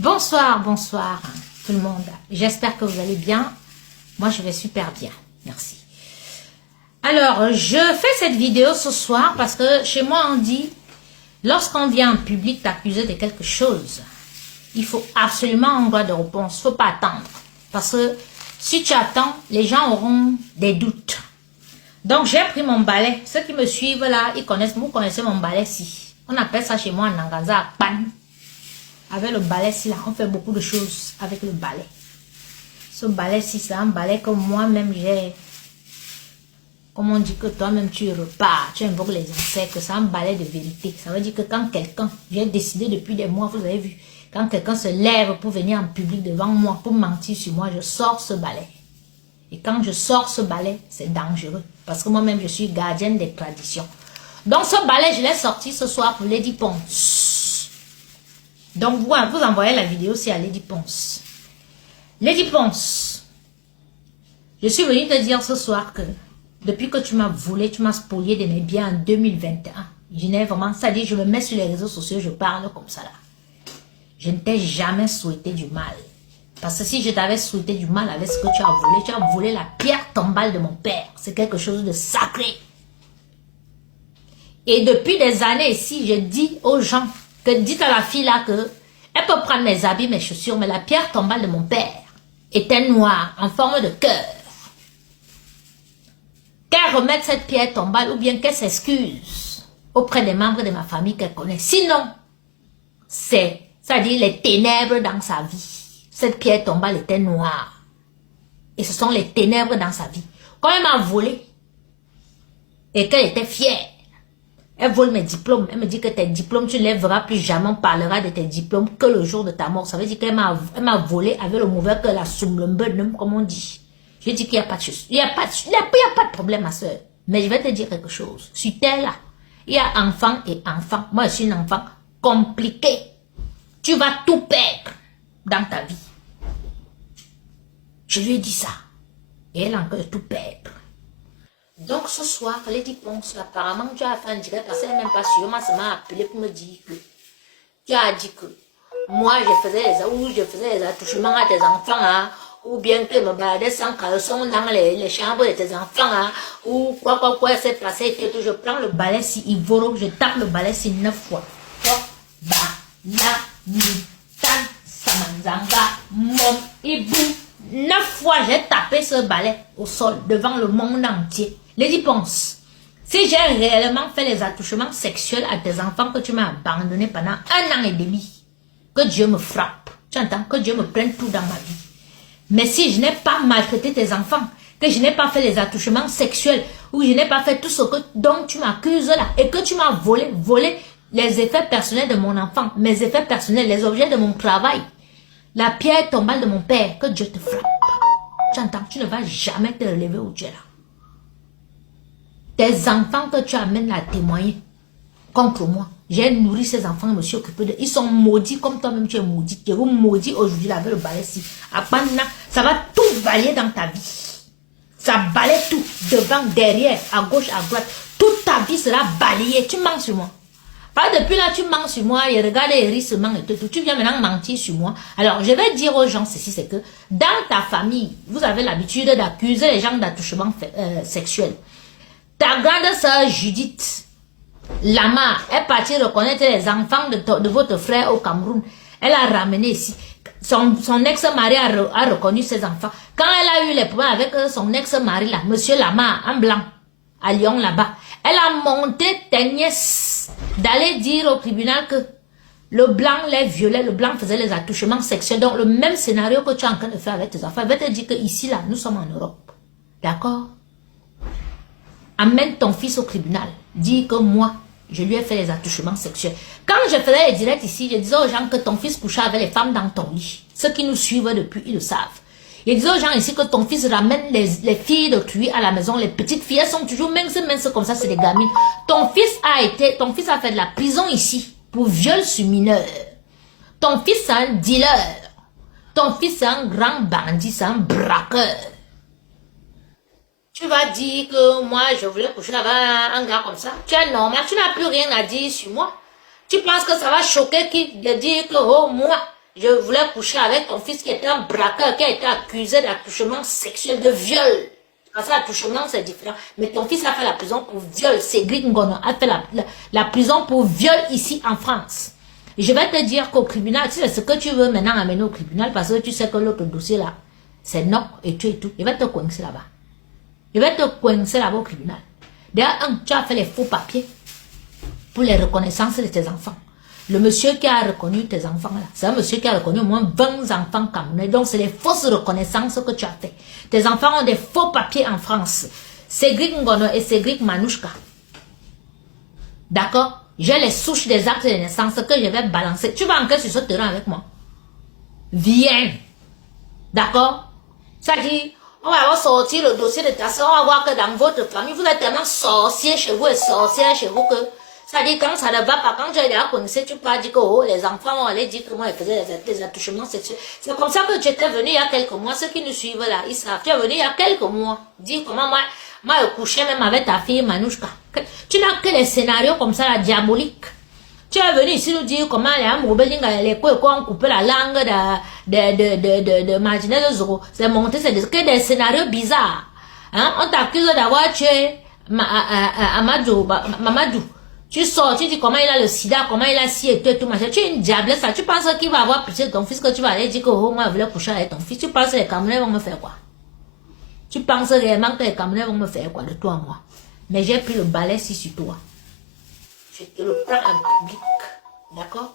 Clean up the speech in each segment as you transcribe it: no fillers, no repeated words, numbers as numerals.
Bonsoir, bonsoir tout le monde. J'espère que vous allez bien. Moi, je vais super bien. Merci. Alors, je fais cette vidéo ce soir parce que chez moi, on dit, lorsqu'on vient en public t'accuser de quelque chose, il faut absolument un droit de réponse. Il ne faut pas attendre. Parce que si tu attends, les gens auront des doutes. Donc, j'ai pris mon balai. Ceux qui me suivent là, ils connaissent, vous connaissez mon balai-ci. On appelle ça chez moi en Nangaza, pan. Avec le balai-ci là, on fait beaucoup de choses avec le balai. Ce balai-ci, c'est un balai que moi-même j'ai. Comme on dit que toi-même tu repars, tu invoques les insectes, c'est un balai de vérité. Ça veut dire que quand quelqu'un, j'ai décidé depuis des mois, vous avez vu, quand quelqu'un se lève pour venir en public devant moi, pour mentir sur moi, je sors ce balai. Et quand je sors ce balai, c'est dangereux. Parce que moi-même, je suis gardienne des traditions. Donc ce balai, je l'ai sorti ce soir pour Lady Ponce. Donc vous envoyez la vidéo aussi à Lady Ponce. Lady Ponce, je suis venue te dire ce soir que depuis que tu m'as volé, tu m'as spolié de mes biens en 2021. Je n'ai vraiment, ça dit, je me mets sur les réseaux sociaux, je parle comme ça là. Je ne t'ai jamais souhaité du mal. Parce que si je t'avais souhaité du mal avec ce que tu as volé la pierre tombale de mon père. C'est quelque chose de sacré. Et depuis des années ici, je dis aux gens, que dites à la fille là que elle peut prendre mes habits, mes chaussures, mais la pierre tombale de mon père était noire, en forme de cœur. Qu'elle remette cette pierre tombale ou bien qu'elle s'excuse auprès des membres de ma famille qu'elle connaît. Sinon, c'est-à-dire les ténèbres dans sa vie. Cette pierre tombale était noire. Et ce sont les ténèbres dans sa vie. Quand elle m'a volé et qu'elle était fière, elle vole mes diplômes. Elle me dit que tes diplômes, tu ne les verras plus jamais. On parlera de tes diplômes que le jour de ta mort. Ça veut dire qu'elle m'a volé avec le mauvais cœur, la soumlembenum, comme on dit. Je dis qu'il n'y a pas de chose. Il n'y a pas de problème, ma soeur. Mais je vais te dire quelque chose. Sur terre là, il y a enfant et enfant. Moi, je suis une enfant compliquée. Tu vas tout perdre dans ta vie. Je lui ai dit ça. Et elle a encore tout perdre. Donc ce soir, Lady Ponce, apparemment tu as fait un direct parce qu'elle n'est même pas sûre. Moi, ça m'a appelé pour me dire que tu as dit que moi je faisais les attouchements à tes enfants, hein, ou bien que je me baladais sans caleçon dans les chambres de tes enfants, hein, ou quoi s'est passé et tout. Je prends le balai si Ivoro, je tape le balai si 9 fois. Ba, na, ni, tan, samanzanga, mom, ibu. 9 fois j'ai tapé ce balai au sol devant le monde entier. Lady Ponce, si j'ai réellement fait les attouchements sexuels à tes enfants que tu m'as abandonné pendant 1 an et demi, que Dieu me frappe, tu entends, que Dieu me prenne tout dans ma vie. Mais si je n'ai pas maltraité tes enfants, que je n'ai pas fait les attouchements sexuels, ou je n'ai pas fait tout ce dont tu m'accuses là, et que tu m'as volé les effets personnels de mon enfant, mes effets personnels, les objets de mon travail, la pierre tombale de mon père, que Dieu te frappe. Tu entends, tu ne vas jamais te relever où tu es là. Tes enfants que tu amènes à témoigner contre moi, j'ai nourri ces enfants, je me suis occupé d'eux. Ils sont maudits comme toi-même tu es maudit. Je vous maudis aujourd'hui avec le balai-ci. Après, ça va tout balayer dans ta vie. Ça balaye tout, devant, derrière, à gauche, à droite. Toute ta vie sera balayée. Tu mens sur moi. Pas depuis là, tu mens sur moi, et regarde les hérissements et tout. Tu viens maintenant mentir sur moi. Alors, je vais dire aux gens ceci, c'est que dans ta famille, vous avez l'habitude d'accuser les gens d'attouchement sexuel. Ta grande sœur Judith Lama est partie reconnaître les enfants de votre frère au Cameroun. Elle a ramené ici. Son ex-mari a reconnu ses enfants. Quand elle a eu les problèmes avec son ex-mari là, monsieur Lama, en blanc, à Lyon là-bas, elle a monté tes nièces d'aller dire au tribunal que le blanc les violait, le blanc faisait les attouchements sexuels. Donc le même scénario que tu es en train de faire avec tes enfants, elle va te dire que ici là, nous sommes en Europe. D'accord? Amène ton fils au tribunal. Dis que moi, je lui ai fait les attouchements sexuels. Quand je faisais les directs ici, je disais aux gens que ton fils couchait avec les femmes dans ton lit. Ceux qui nous suivent depuis, ils le savent. Je disais aux gens ici que ton fils ramène les filles de truie à la maison. Les petites filles, elles sont toujours minces comme ça, c'est des gamines. Ton fils a fait de la prison ici pour viol sur mineur. Ton fils c'est un dealer. Ton fils c'est un grand bandit, c'est un braqueur. Tu vas dire que moi, je voulais coucher avec un gars comme ça. Tu es normal, tu n'as plus rien à dire sur moi. Tu penses que ça va choquer qui de dire que, oh, moi, je voulais coucher avec ton fils qui était un braqueur, qui a été accusé d'attouchement sexuel, de viol. Parce que l'attouchement, c'est différent. Mais ton fils a fait la prison pour viol. Cédric Ngono a fait la prison pour viol ici en France. Et je vais te dire qu'au tribunal, tu sais ce que tu veux maintenant amener au tribunal, parce que tu sais que l'autre dossier là, c'est non, et tu et tout. Il va te coincer là-bas. Il va te coincer là-bas au tribunal. D'ailleurs, tu as fait les faux papiers pour les reconnaissances de tes enfants. Le monsieur qui a reconnu tes enfants là, c'est un monsieur qui a reconnu au moins 20 enfants camerounais. Donc, c'est les fausses reconnaissances que tu as fait. Tes enfants ont des faux papiers en France. Cédric Ngono et Cédric Manouchka. D'accord? J'ai les souches des actes de naissance que je vais balancer. Tu vas enquêter sur ce terrain avec moi. Viens. D'accord? Ça dit, on va sortir le dossier de ta soeur. On va voir que dans votre famille, vous êtes tellement sorciers chez vous et sorcières chez vous que ça dit quand ça ne va pas, quand tu es là, tu peux pas dire que oh, les enfants vont aller dire que moi, ils faisaient des attouchements sexuels. C'est comme ça que tu étais venu il y a quelques mois. Ceux qui nous suivent là, ils savent. Tu es venu il y a quelques mois. Dis comment moi, je couchais même avec ta fille Manouchka. Tu n'as que des scénarios comme ça, la diabolique. Tu es venu ici nous dire comment les quoi ont coupé la langue de Martinez de Zoro. C'est monté, c'est que des scénarios bizarres. Hein? On t'accuse d'avoir tué Mamadou. Tu sors, tu dis comment il a le sida, comment il a ci et tout, machin. Tu es une diablesse, ça. Tu penses qu'il va avoir pitié de ton fils, que tu vas aller dire que oh, moi, je voulais coucher avec ton fils. Tu penses que les Camerounais vont me faire quoi? Tu penses réellement que les Camerounais vont me faire quoi de toi, moi? Mais j'ai pris le balai ici sur toi. Je te le prends en public. D'accord?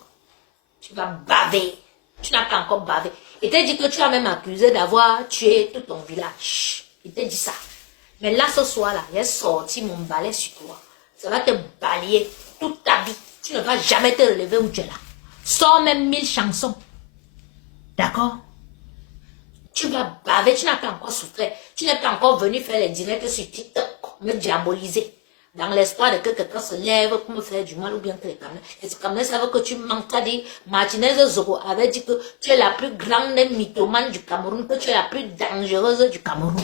Tu vas baver. Tu n'as pas encore bavé. Il t'a dit que tu as même accusé d'avoir tué tout ton village. Il t'a dit ça. Mais là, ce soir-là, j'ai sorti mon balai sur toi. Ça va te balayer toute ta vie. Tu ne vas jamais te relever où tu es là. Sors même 1000 chansons. D'accord? Tu vas baver, tu n'as pas encore souffert. Tu n'es pas encore venu faire les directs sur TikTok, me diaboliser. Dans l'espoir de que quelqu'un se lève pour me faire du mal ou bien que les Camerounais. Et ces Camerounais savent que tu manques à dire. Martinez Zoro avait dit que tu es la plus grande mythomane du Cameroun, que tu es la plus dangereuse du Cameroun.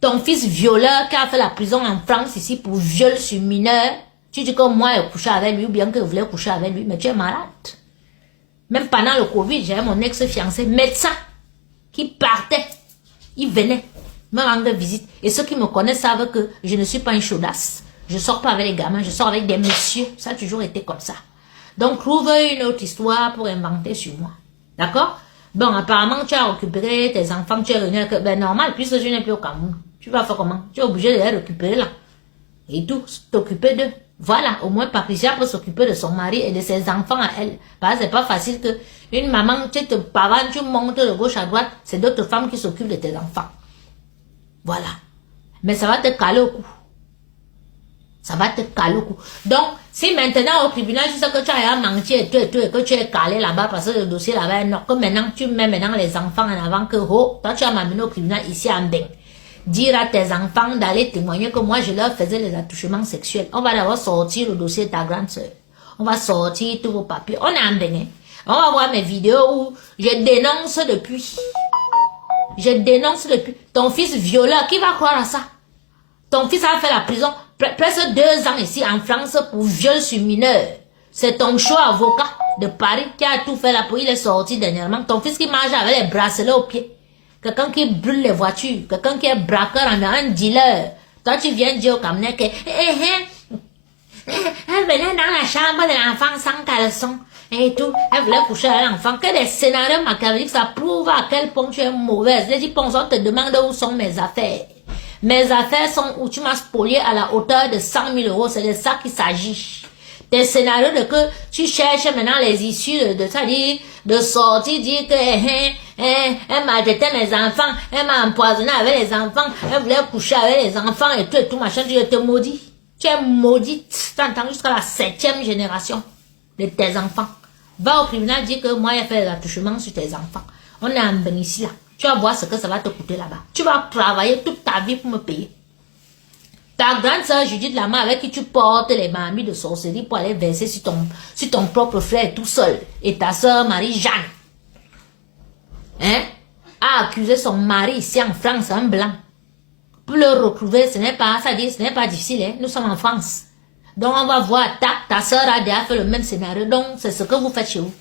Ton fils violeur qui a fait la prison en France ici pour viol sur mineur, tu dis que moi je couchais avec lui ou bien que je voulais coucher avec lui, mais tu es malade. Même pendant le Covid, j'avais mon ex-fiancé, médecin, qui partait, il venait me rendre visite. Et ceux qui me connaissent savent que je ne suis pas une chaudasse. Je sors pas avec les gamins, je sors avec des messieurs. Ça a toujours été comme ça. Donc, trouve une autre histoire pour inventer sur moi. D'accord? Bon, apparemment, tu as récupéré tes enfants, tu es revenu avec... Ben, normal, puisque je n'ai plus au Cameroun. Tu vas faire comment? Tu es obligé de les récupérer là. Et tout, t'occuper d'eux. Voilà, au moins Patricia peut s'occuper de son mari et de ses enfants à elle. Parce que c'est pas facile que une maman, tu te pavanes, tu montes de gauche à droite, c'est d'autres femmes qui s'occupent de tes enfants. Voilà. Mais ça va te caler au cou. Ça va te caler au cou. Donc, si maintenant au tribunal, tu sais que tu as menti et tout, et que tu es calé là-bas parce que le dossier là-bas, non, que maintenant tu mets maintenant les enfants en avant que, oh, toi tu as m'amené au tribunal ici en Beng. Dire à tes enfants d'aller témoigner que moi je leur faisais les attouchements sexuels. On va d'abord sortir le dossier de ta grande soeur. On va sortir tous vos papiers. On est en Bénin. On va voir mes vidéos où je dénonce depuis. Je dénonce depuis. Ton fils violeur, qui va croire à ça? Ton fils a fait la prison presque 2 ans ici en France pour viol sur mineur. C'est ton choix avocat de Paris qui a tout fait là pour il est sorti dernièrement. Ton fils qui marche avec les bracelets aux pieds. Quelqu'un qui brûle les voitures, quelqu'un qui est braqueur, un dealer. Toi, tu viens dire au Camerounais que elle venait dans la chambre de l'enfant sans caleçon et tout. Elle voulait coucher avec l'enfant. Que des scénarios machiavéliques, ça prouve à quel point tu es mauvaise. Les gens te demandent où sont mes affaires. Mes affaires sont où tu m'as spolié à la hauteur de 100 000 €. C'est de ça qu'il s'agit. Des scénarios de que tu cherches maintenant les issues de ça, dire de sortir, dire que elle maltraitait mes enfants, elle m'a empoisonné avec les enfants, elle voulait coucher avec les enfants et tout machin, je te maudis. Tu es maudite, t'entends jusqu'à la 7e génération de tes enfants. Va au tribunal, dis que moi j'ai fait l'attouchement sur tes enfants. On est en Bénin ici là. Tu vas voir ce que ça va te coûter là-bas. Tu vas travailler toute ta vie pour me payer. Ta grande soeur Judith Lama avec qui tu portes les mamies de sorcellerie pour aller verser sur ton propre frère tout seul. Et ta soeur Marie-Jeanne, hein, a accusé son mari ici en France, un blanc. Pour le retrouver, ce n'est pas, ça dit, ce n'est pas difficile, hein? Nous sommes en France. Donc on va voir, ta soeur a déjà fait le même scénario. Donc c'est ce que vous faites chez vous.